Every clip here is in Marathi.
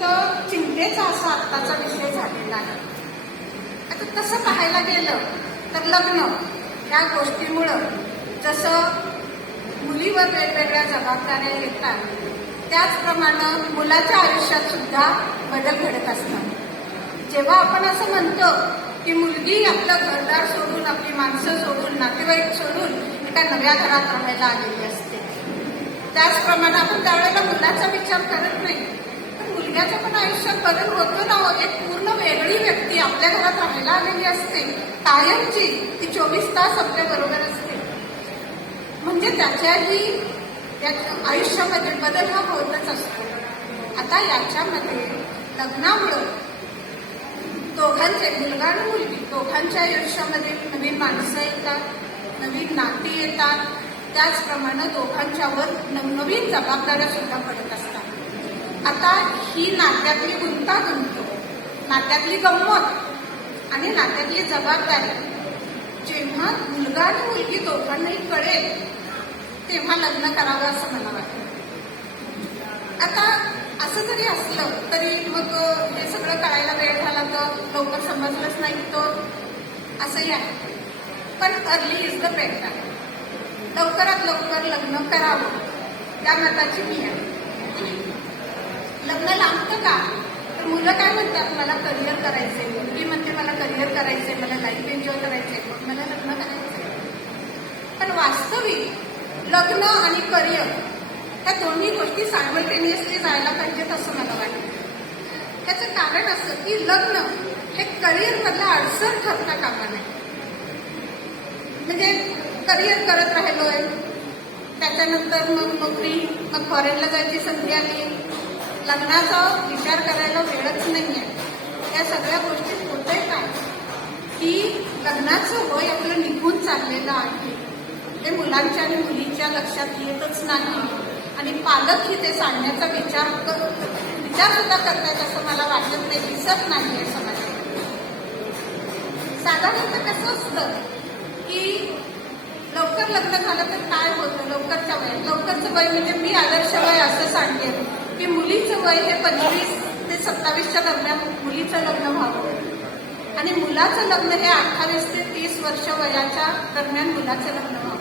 तर चिंतेचा असा आत्ताचा विषय झालेला आहे आता तसं पाहायला गेलं तर लग्न या गोष्टीमुळं जसं मुलीवर वेगवेगळ्या जबाबदाऱ्या येतात त्याचप्रमाणे मुलाच्या आयुष्यात सुद्धा बदल घडत असतात. जेव्हा आपण असं म्हणतो की मुलगी आपलं घरदार सोडून आपली माणसं सोडून नातेवाईक सोडून एका नव्या घरात राहायला आलेली असते. त्याचप्रमाणे आपण त्यावेळेला मुलाचा विचार करत नाही. पण पण आयुष्यात बदल होतो ना हो. एक पूर्ण वेगळी व्यक्ती आपल्या घरात राहायला आलेली असते. कायमची ती चोवीस तास आपल्या बरोबर असते. म्हणजे त्याच्याही त्याच्या आयुष्यामध्ये बदल हा होतच असतो. आता याच्यामध्ये लग्नामुळं दोघांचे मुलगा आणि मुलगी दोघांच्या आयुष्यामध्ये नवीन माणसं येतात नवीन नाती येतात. त्याचप्रमाणे दोघांच्यावर नवनवीन जबाबदाऱ्या सुद्धा पडत असतात. आता ही नात्यातली गुंतागुंत नात्यातली गंमत आणि नात्यातली जबाबदारी जेव्हा मुलगा आणि मुलगी दोघांनाही कळेल तेव्हा लग्न करावं असं मला वाटतं. आता असं जरी असलं तरी मग हे सगळं करायला वेळ झाला तर लवकर समजलंच नाही तर असंही आहे. पण अर्ली इज द बेटर लवकरात लवकर लग्न करावं त्या मताची मी आहे. लागतं का? तर मुलं काय म्हणतात? मला करिअर करायचंय. मुलगी म्हणते मला करिअर करायचंय मला लाईफ एन्जॉय करायचंय. मग मला लग्न करायचंय. पण वास्तविक लग्न आणि करिअर त्या दोन्ही गोष्टी सायमल्टेनियसली जायला पाहिजेत असं मला वाटतं. त्याचं कारण असं की लग्न हे करिअरमधला अडचण ठरता कामा नाही म्हणजे करिअर करत राहिलोय त्याच्यानंतर मग नोकरी मग फॉरेनला जायची संधी आली. लग्नाचा विचार करायला वेळच नाहीये. या सगळ्या गोष्टीत होतंय काय? की लग्नाचं वय आपलं निघून चाललेलं आहे. ते मुलांच्या आणि मुलीच्या लक्षात येतच नाही. आणि पालकही ते सांगण्याचा विचार कर विचार सुद्धा करतात असं मला वाटत नाही दिसत नाही आहे समाजात. साधारणतः कसं असतं की लवकर लग्न झालं तर काय होतं? लवकरच्या वय लवकरचं वय म्हणजे मी आदर्श वय असं वय हे पंचवीस ते सत्तावीसच्या दरम्यान मुलीचं लग्न व्हावं. आणि मुलाचं लग्न हे अठ्ठावीस ते तीस वर्ष वयाच्या दरम्यान मुलाचं लग्न व्हावं.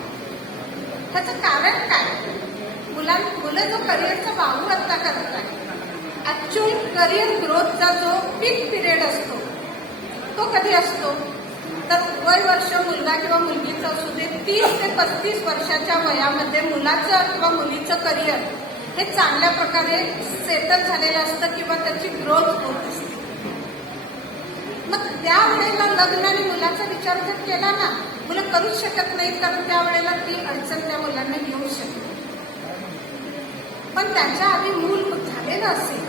ह्याचं कारण काय? मुलां मुलं जो करिअरचा वाहू आत्ता करत आहे ऍक्च्युअल करिअर ग्रोथचा जो पीक पिरियड असतो तो कधी असतो? तर वय वर्ष मुलगा किंवा मुलगीचं असू दे तीस ते पस्तीस वर्षाच्या वयामध्ये मुलाचं किंवा मुलीचं करिअर हे चांगल्या प्रकारे सेटल झालेलं असतं किंवा त्याची ग्रोथ होत असते. मग त्यावेळेला लग्न आणि मुलाचा विचार जर केला ना मुलं करूच शकत नाहीत कारण त्यावेळेला ती अडचण त्या मुलांना येऊ शकते. पण त्याच्या आधी मूल झालेलं असेल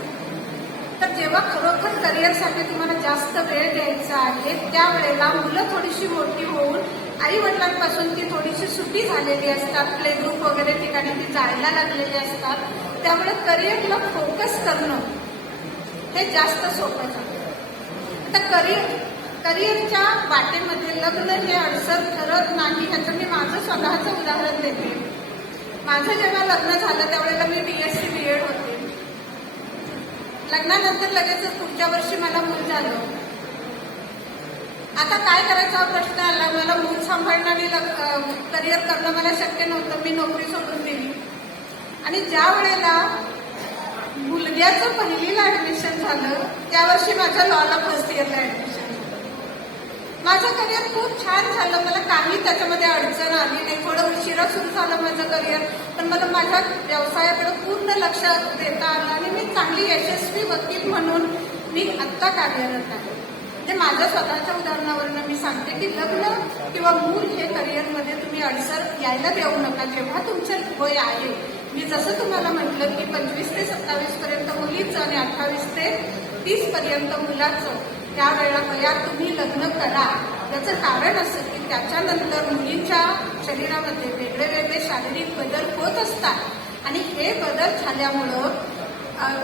तर जेव्हा खरोखर करिअरसाठी तुम्हाला जास्त वेळ द्यायचा आहे त्यावेळेला मुलं थोडीशी मोठी होऊन आई वडिलांपासून ती थोडीशी सुटी झालेली असतात प्ले ग्रुप वगैरे ठिकाणी ती जायला लागलेली असतात. त्यामुळे करिअरला फोकस करणं हे जास्त सोपं जातं आता करिअर करिअरच्या वाटेमध्ये लग्न हे अडचण ठरत नाही ह्याचं मी माझं स्वतःचं उदाहरण देते. माझं जेव्हा लग्न झालं त्यावेळेला मी बीएससी बी एड होते. लग्नानंतर लगेचच पुढच्या वर्षी मला मूल झालं. आता काय करायचा प्रश्न आला? मला मूल सांभाळणं आणि करिअर करणं मला शक्य नव्हतं. मी नोकरी सोडून दिली. आणि ज्या वेळेला मुलग्याचं पहिलीला ऍडमिशन झालं त्या वर्षी माझ्या लॉला फर्स्ट इयरला ऍडमिशन माझं करिअर खूप छान झालं. मला काही त्याच्यामध्ये अडचण आली नाही. थोडं उशिरा सुरू झालं माझं करिअर पण मला माझ्या व्यवसायाकडे पूर्ण लक्ष देता आलं आणि मी चांगली यशस्वी वकील म्हणून मी आत्ता कार्यरत आहे. म्हणजे माझ्या स्वतःच्या उदाहरणावरून मी सांगते की लग्न किंवा मूल हे करिअरमध्ये तुम्ही अडसर यायला देऊ नका. जेव्हा तुमचं वय आहे मी जसं तुम्हाला म्हटलं की पंचवीस ते सत्तावीस पर्यंत मुलीचं आणि अठ्ठावीस ते तीस पर्यंत मुलाचं त्यावेळेला वयात तुम्ही लग्न करा. याचं कारण असं की त्याच्यानंतर मुलींच्या शरीरामध्ये वेगळे वेगळे शारीरिक बदल होत असतात. आणि हे बदल झाल्यामुळं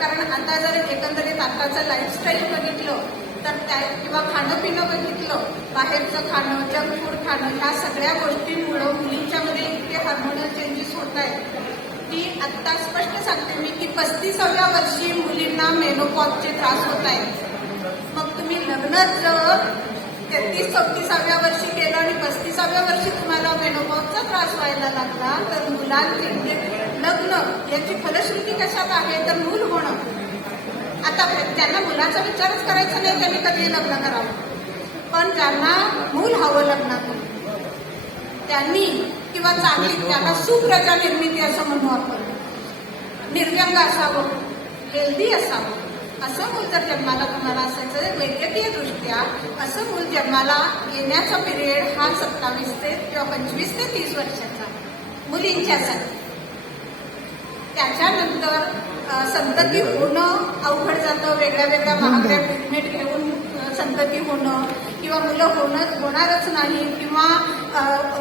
कारण आता जर एकंदरीत आताचं लाईफस्टाईल बघितलं तर त्या किंवा खाणं पिणं बघितलं बाहेरचं खाणं जंक फूड खाणं ह्या सगळ्या गोष्टींमुळं मुलींच्यामध्ये इतके हार्मोनल चेंजेस होत आहेत की आत्ता स्पष्ट सांगते मी की पस्तीसाव्या वर्षी मुलींना मेनोपॉजचे त्रास होत आहेत मग तुम्ही लग्न जर तेहतीस चौतीसाव्या वर्षी केलं आणि पस्तीसाव्या वर्षी तुम्हाला मेनोपॉजचा त्रास व्हायला लागला तर मुलांचे म्हणजे लग्न याची फलश्रुती कशात आहे? तर मूल होणं. आता त्यांना मुलाचा विचारच करायचा नाही त्यांनी कधी लग्न करावं. पण ज्यांना मूल हवं लग्नातून त्यांनी किंवा चांगली त्याला सुप्रजा निर्मिती असं म्हणू आपण. निर्व्यंग असावं हेल्दी असावं. असं मूल जर जन्माला तुम्हाला असायचं वैद्यकीय दृष्ट्या असं मूल जन्माला येण्याचा पिरियड हा सत्तावीस ते किंवा पंचवीस ते तीस वर्षाचा मुलींच्यासाठी. त्याच्यानंतर संतती होणं अवघड जातं. वेगळ्या वेगळ्या महागड्या ट्रीटमेंट घेऊन संतती होणं किंवा मुलं होणं होणारच नाही किंवा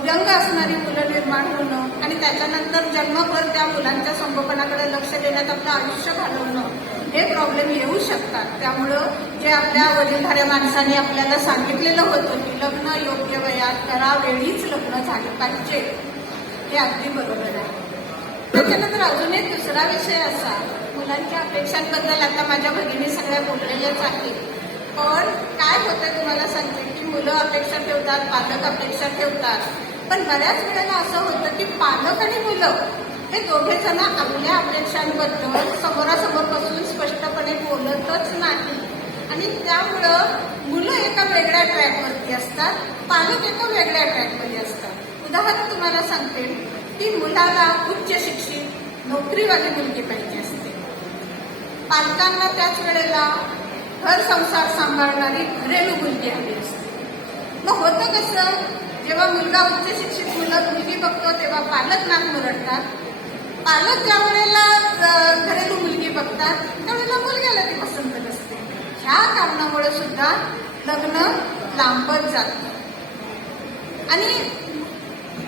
व्यंग असणारी मुलं निर्माण होणं आणि त्याच्यानंतर जन्मभर त्या मुलांच्या संगोपनाकडे लक्ष देण्यात आपलं आयुष्य घालवणं हे प्रॉब्लेम येऊ शकतात. त्यामुळं जे आपल्या वडीलधाऱ्या माणसाने आपल्याला सांगितलेलं होतं की लग्न योग्य वयात करा वेळीच लग्न झाले पाहिजे हे अगदी बरोबर आहे. त्याच्यानंतर अजून एक दुसरा विषय असा मुलांच्या अपेक्षांबद्दल आता माझ्या भगिनी सगळ्या बोललेल्याच आहेत. पण काय होतं तुम्हाला सांगते की मुलं अपेक्षा ठेवतात पालक अपेक्षा ठेवतात. पण बऱ्याच वेळेला असं होतं की पालक आणि मुलं हे दोघे जण आपल्या अपेक्षांबद्दल समोरासमोर बसून स्पष्टपणे बोलतच नाही. आणि त्यामुळं मुलं एका वेगळ्या ट्रॅकवरती असतात पालक एका वेगळ्या ट्रॅकमध्ये असतात. उदाहरण तुम्हाला सांगते. ती मुलाला उच्च शिक्षित नोकरीवाली मुलगी पाहिजे असते. पालकांना त्याच वेळेला घर संसार सांभाळणारी घरेलू मुलगी हवी असते. मग होतं कसं जेव्हा मुलगा उच्च शिक्षित मुलं मुलगी बघतो तेव्हा पालक नाक मुरडतात. पालक ज्या वेळेला घरेलू मुलगी बघतात त्यावेळेला मुलग्याला ती पसंत नसते. ह्या कारणामुळे सुद्धा लग्न लांबत जातं. आणि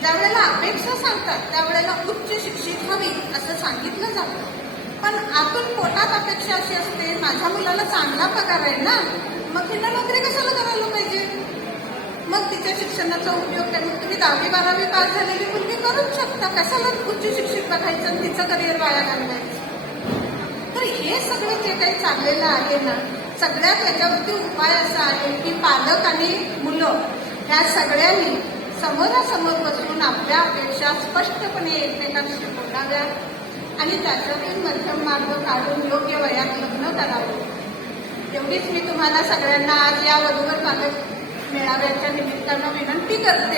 ज्यावेळेला अपेक्षा सांगतात त्यावेळेला उच्च शिक्षित हवी असं सांगितलं जातं. पण आतून पोटात अपेक्षा अशी असते माझ्या मुलाला चांगला पगार आहे ना? मग तिला नोकरी कशाला करायला पाहिजे? मग तिच्या शिक्षणाचा उपयोग करून तुम्ही दहावी बारावी पास झालेली मुलगी करूच शकता. कशाला उच्च शिक्षित बघायचं आणि तिचं करिअर वाया घालवायचं? तर हे सगळं जे काही चाललेलं आहे ना सगळ्यात याच्यावरती उपाय असा आहे की पालक आणि मुलं ह्या सगळ्यांनी समोरासमोर बसून आपल्या अपेक्षा स्पष्टपणे एकमेकांशी बोलाव्या आणि त्याच्यातील मध्यम मार्ग काढून योग्य वयात लग्न करावं. एवढीच मी तुम्हाला सगळ्यांना आज या वधूवर पालक मेळाव्याच्या निमित्तानं विनंती करते.